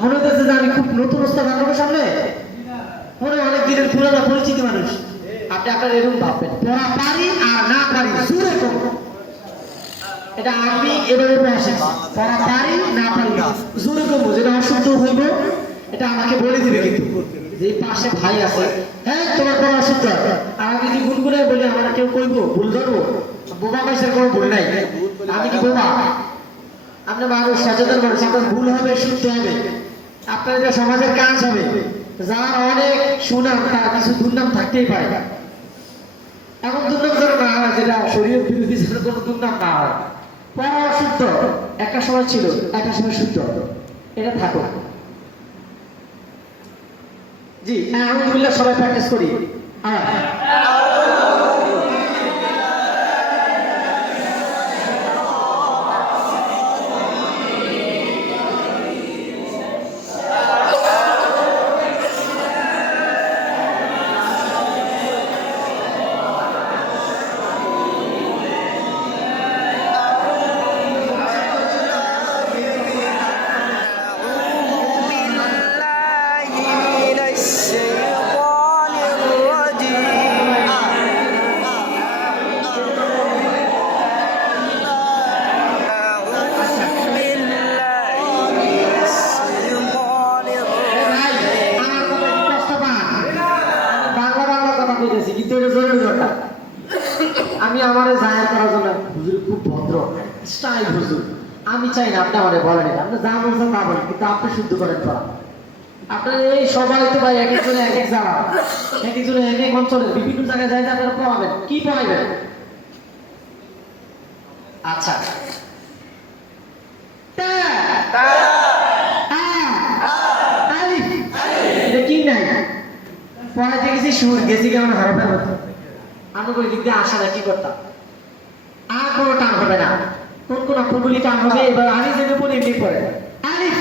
মনে হচ্ছে যে আমি খুব নতুন ওস্তাদ আপনার সামনে, মনে অনেক দিনের পুরানো পরিচিত মানুষ। আপনি আপনার এরকম ভাববেন, পড়া পারি আর না পারি জোরে কম, এটা আমি এভাবে আসি, পড়া পারি না পারি জোরে কম, যেটা অশুদ্ধ হইব এটা আমাকে বলে দিবে। কিন্তু যে পাশে ভাই আছে, হ্যাঁ তোমার পড়া অশুদ্ধ, আর আমি যদি গুনগুনে বলি আমরা কেউ কইব ভুল ধরবো, বোবা পয়সার কোনো ভুল নাই, আমি কি বোবা? আপনার মানুষ সচেতন মানুষ, আপনার ভুল হবে শুনতে হবে, আপনার এটা সমাজের কাজ হবে। যার অনেক সুনাম তার কিছু দুর্নাম থাকতেই পারে। এমন দুর্নাম যেন না হয় যেটা শরীয়ত বিরোধী, যেন কোনো দুর্নাম না হয়। পড়া অশুদ্ধ একটা সময় ছিল, একটা সময় শুদ্ধ, এটা থাকো। জি আলহামদুলিল্লাহ, সবাই প্র্যাকটিস করি। আমি আমার জায়ার করার জন্য হুজুর খুব ভদ্র স্টাইল হুজুর, আমি চাই না আপনি আমারে বলেন, আপনি যা বলছেন তা বলেন, কিন্তু আপনি শুদ্ধ করেন পড়া। আপনার এই সবাই তো ভাই এক একজনে এক এক জায়গা, এক একজনে এক এক অঞ্চলে বিভিন্ন জায়গায় যাই আপনারা পড়াবেন, কি পড়াইবেন? আচ্ছা কি নাই পড়াইতে গেছি সুর, গেছি কেমন হরফের মতো, আনুগরিক দিক দিয়ে আসা না কি করতাম, আর কোনো টান হবে না, কোন কোন অক্ষরগুলি টান হবে, এবার আমি যেটা পড়ি এমনি পড়ে আলিফ